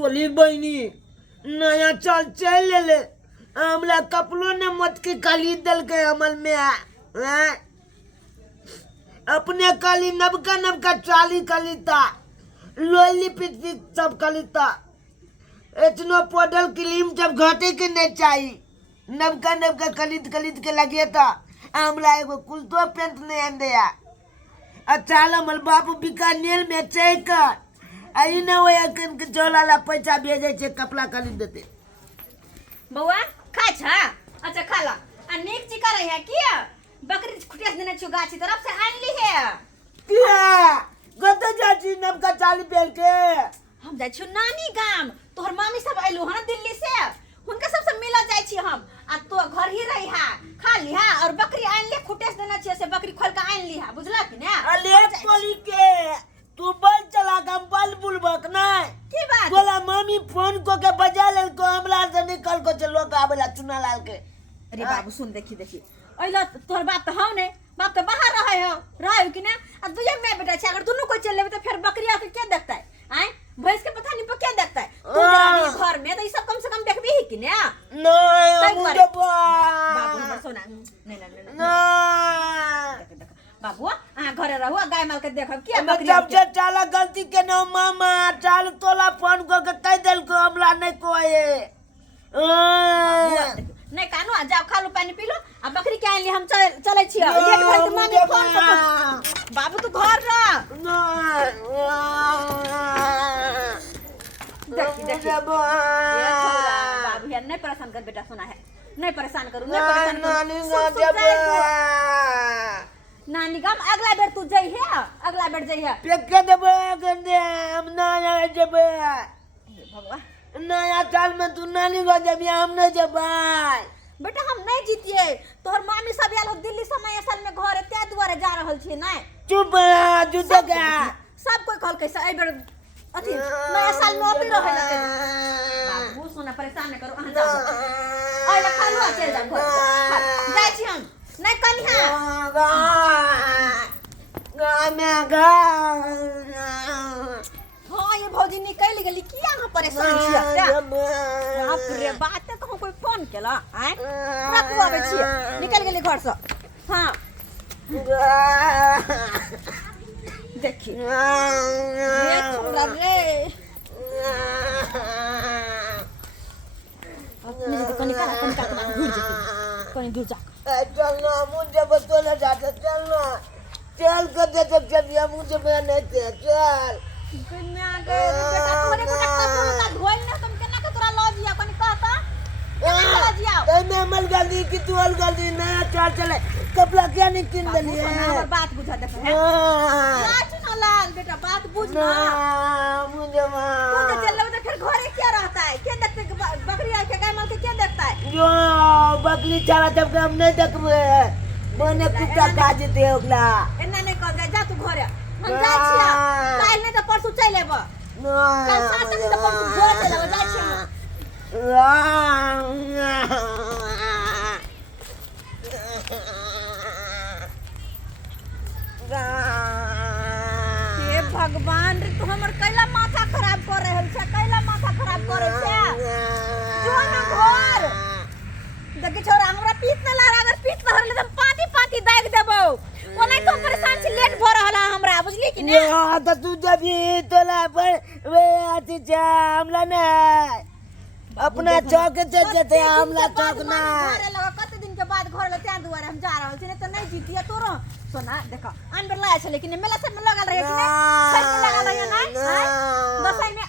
तोली बहनी नया चाल चल ले हमरा कपड़ों ने मत की काली दल के अमल में हैं? अपने काली नबका नबका चाली कलिता लोली पिटी सब कलिता इतनो पोडल क्रीम जब घटे के नहीं चाहिए नबका नबका खरीद के लगे था हमरा एगो कुलतो पेंट नहीं आंदिया अच्छा हमर बापू बीकानेर में चेक आई न वो अकन के चोला ला पैसा भेजे छे कपड़ा खरीद देते बउआ खा छा अच्छा खा ला आ नीक चिका रही है किया बकरी खुटिया देने छु गाछी तरफ से आन ली है क्या गत जाची नबका चाली पेल के हम जाय छु नानी गाम तोहर मामी सब आइलो हन दिल्ली से हुनका सबसे मिला जाय छी हम आ तो घर ही रही हा खा ली हा और बकरी आन ले खुटिया देने छी से बकरी खोल के आन ली हा बुझला कि ना अले पोली के तू बल चला गम बल बुलबक ना की बात बोला मम्मी फोन को के बजा लेल को हमरा से निकल को चलो का आवेला चुना लाल के अरे बाबू सुन देखी ओइला तोहर बाप तो हम नहीं बाप तो बाहर रहे हो कि ना आ दुए मैं बेटा छे अगर दोनों कोई चल लेबे तो फिर बकरिया के क्या देखता है आए भैंस के पता नहीं पर क्या देखता है तू जरा भी घर में तो ये सब कम से कम देखबी ही कि ना नहीं मुझे बाबू हमर सोना नहीं बाबू आ घरे रहू गाय माल के देखब क्या बकरिया जब से चाला गलती के न मामा चाल तोला फोन को के कह देल को हमरा नहीं कोए नहीं कानू आ जाओ खा लो पानी पी लो आ बकरी के आइली हम चले छी लेट भर के मामी फोन कर बाबू तू घर रह देखी बाबू यार नहीं परेशान कर बेटा सुना है नहीं परेशान करूं नहीं परेशान करूं नानी गम अगला बेर तू जई है अगला बेर जई है पेके देबे गंदे हम ना जेबे भगवान नया साल में तू नानी को जब हम नहीं जबाई बेटा हम नहीं जीतिए तोहर मामी सब आलो दिल्ली समय असल में घर ते दुआरे जा रहल छी नहीं चुप जुदे का सब कोई कहल कैसे ए बेर अथी नया साल में ओपी रहे लगे बाबू सोना परेशान न करो अहां जाओ ओए खा लो चल जा घर जाय छी हम नहीं कनिया गा में गा हां ये भौजी निकल गेली किया हम परेशान छी बाप रे बात कहूं कोई फोन केला हैं रखू आवे छी निकल गेली घर से हां देखी ये छोरा रे अपने तो कनी का घूर जा कनी दूर जा चलना मुझे बतोला जाता चलना चल कर दे जब ये मुझे मैं नहीं चल कन्या के बेटा तोरे बेटा कपड़ा का धोल ना तुम केना के तोरा लॉज या कनी कहता केना लॉज या तो मैं अमल गलती की तू अल गलती नया चाल चले कपड़ा क्या नहीं किन दली है हमर बात बुझा देख है नाच ना लाल बेटा बात बुझ ना मुझे तू तो चल तो फिर घरे क्या रहता है क्या देखते बकरी के गाय माल के क्या देखता है जो बकरी चारा जब हम नहीं देखबे बने कुत्ता काज दे ओकला एना नहीं कर जा तू घरे हम जा छिया काल नहीं तो परसू चल लेब कल साथ नहीं तो परसू घर चल लेब जा छिया हे भगवान रे तू हमर कैला माथा खराब कर रहल छ कैला माथा खराब करे छ जो ना घर देखि छोरा हमरा पीत न लाग अगर पीत न हरले त पाती पाती दाग देबो ओनै तो परेशान छी लेट भ रहल हमरा बुझली कि ने तो तू जब ये तोला पर वे आती जा हमला ना अपना चौक से जते हमला चौक ना घरे लगा कते दिन के बाद घर ले त्या दुआरे हम जा रहल छी ने त नहीं जीतिया तोरो सोना देखो अंदर लाया छ लेकिन मेला से में लगल रहे कि ने सही में लगल रहे ना दसई में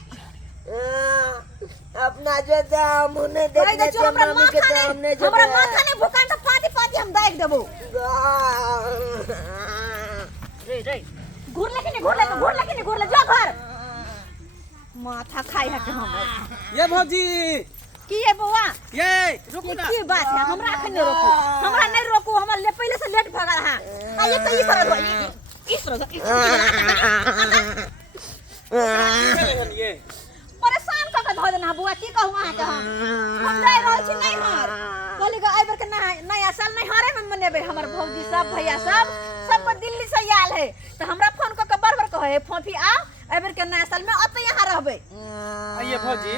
अपना जता मुने देखने के मम्मी के सामने जब हमरा माथा ने भूकान त पाती पाती हम दाग देबो रे घूर ले जा घर माथा खाई है के हम ये भौजी की है बउआ ये रुको ना की बात है हमरा अखन नहीं रोकू हमरा नहीं रोकू हमरा ले पहले से लेट भगल है आ ये तो इस तरह ये परेशान क के ध देना बुआ की कहू अहाँ के हम जाय रहल छी नहीं हार कहली के आइबर के नया साल नहीं हारे में मनेबे हमर भौजी सब भैया सब को दिल्ली से आयल है तो हमरा फोन क के बार-बार कहे फोफी आ एबर के नया साल में अत यहाँ रहबे। आइए भौजी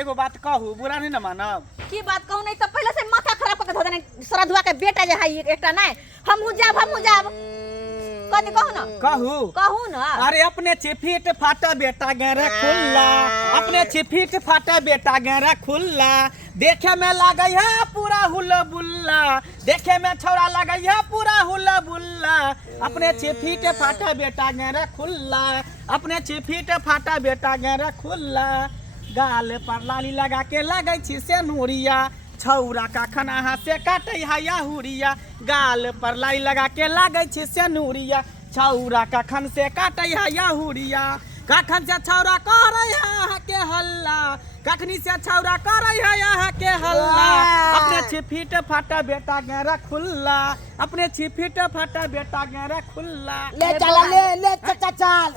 एगो बात कहू बुरा नहीं ना मानब। की बात कहूँ नहीं तो पहले से माथा खराब करके धो देने सरधुआ के बेटा जे है एकटा नहीं हम जाब कथी कहू ना कहू ना। अरे अपने छिफिट फाटा बेटा गेरे खुल्ला, अपने छिफिट फाटा बेटा गेरे खुल्ला, देखे में लागई है पूरा हुल्ला बुल्ला, देखे में छौरा लगई है पूरा हुल्ला बुल्ला, अपने छिफिट फाटा बेटा गेरे खुल्ला, अपने छिफिट फाटा बेटा गेरे खुल्ला, गाल पर लाली लगा के लगई छी से नूरिया, छौरा का खाना हाथ से काटे है हुरिया, गाल पर लाई लगा के लागै छै से नूरिया, छौरा का खन से काटे है हुरिया, कखन से छौरा करे है के हल्ला, कखनी से छौरा करे है यहाँ के हल्ला, अपने छिफिट फाटा बेटा गेरा खुल्ला, अपने छिफिट फाटा बेटा गेरा खुल्ला। ले चला ले चाचा चल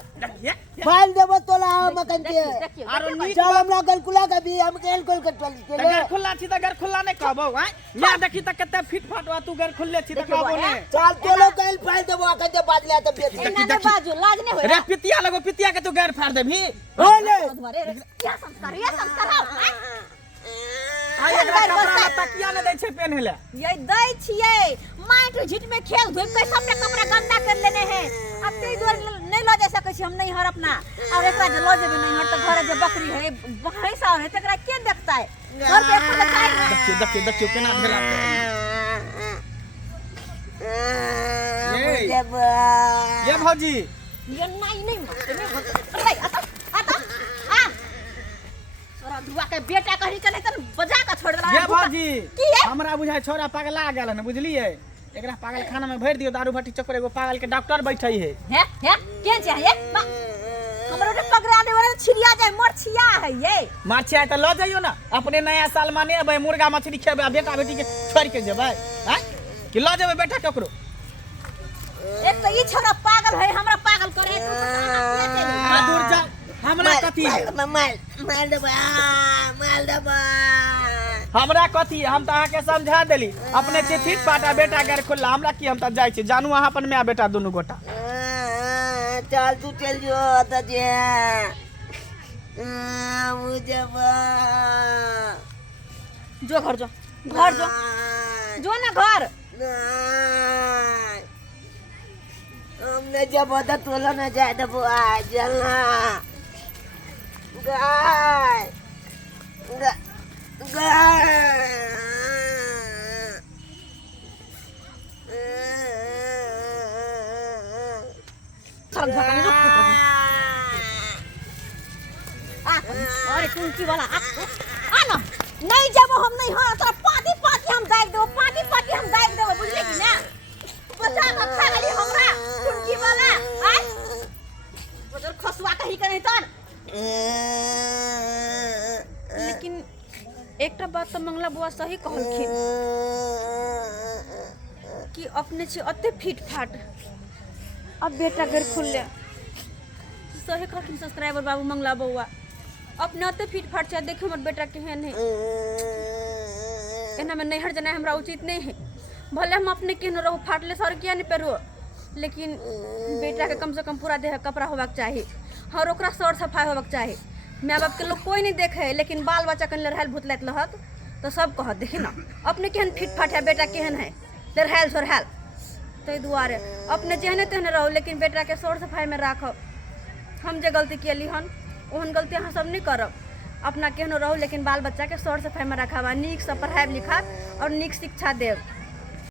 फाइल देबो तोला हम कन के चल हमरा गलकुला के भी हम केल कोल के चल के ले घर खुल्ला छी त घर खुल्ला नहीं कहबो हैं मैं देखी त कते फिट फाटवा तू घर खुल्ले छी त कहबो ने चल तोलो कल फाइल देबो कन के बाज ले त बेच एना बाजू लाज नहीं होय रे पितिया लगो पितिया के तू घर फाड़ देबी होले क्या संस्कार है आइ एकरा कपड़ा तकिया ने दै छै पहनले ये दै छियै माइट झिट में खेल धोइ पे सबने कपड़ा गंदा कर लेने हैं अब ते दूर नहीं लो जा सकै छी हम नहीं हर अपना अब एकरा जे लो जेबे नहीं हर त घरे जे बकरी है भैंसा है तकरा के देखता है घर पे एक पता देखियो केना भेला ये भौजी ये नहीं अरे आता आ तोरा दुआ के बेटा कहि चले त बजा के छोड़ देला ये भौजी हमरा बुझाय छोरा पगला गेल न बुझलिए एकरा पागल खाना में भर दियो दारू भट्टी चक्कर एगो पागल के डॉक्टर बैठई है के चाहिए हमरा रे पगड़ा देबे छिड़िया जाय मरछिया है ये माछिया त ल जाइयो ना अपने नया साल मानेबै मुर्गा मछली खेबै बेटा बेटी के छोड़ के जेबै हैं कि ल जेबै बेटा ककरो एक तो ई छोरा पागल है हमरा पागल करे आ दूर जा हमरा कथी है मार देबो हमरा कथी हम त अहाँ के समझा देली अपने चिट्ठी पाटा बेटा घर खुल्ला हमरा की हम त जाय छी जानू अहाँ अपन माय बेटा दोनों गोटा चल तू चल जो त जे मुझे जो घर जो ना घर हमने जब होता तोला न जाए तो आ जलना गाय अरे कुंची वाला आ ना नहीं जब हम नहीं हां तोरा पाती हम दाग देबो पाती हम दाग देबो बुझले कि ना बचा के खा गेली हमरा कुंची वाला आ बजर खसवा कही करे तन लेकिन एकटा बात तो मंगला बुआ सही कहलखिन कि अपने छी अते फिट फाट अब बेटा घर खुलले सही कहलखिन सब्सक्राइबर बाबू मंगला बुआ अपने अते फिट फाट छै देखियो हमर बेटा केहन है एना में नैहर जना हमरा उचित नहीं है भले हम अपने केहन रहू फाटले सर किया नहीं पेरो लेकिन बेटा के कम से कम पूरा देह कपड़ा होबाक चाहिए और ओकरा सर सफाई होबाक चाहिए माय बाप के लोग कोई नहीं देखे लेकिन बाल बच्चा कन लड़ाइल भूतलैत लहत तो सब कहत देखी ना अपने केहन फिट फाट है बेटा केहन है लड़ाइल सोरहाल ताहि दुआरे अपने जेहने तेहने रहो लेकिन बेटा के सर सफाई में राखब हम जे गलती केली हन ओहन गलती अहाँ सब नहीं करब अपना केहनो रहो लेकिन बाल बच्चा के सर सफाई में रखब नीक से पढ़ाई लिखाब और नीक शिक्षा देब।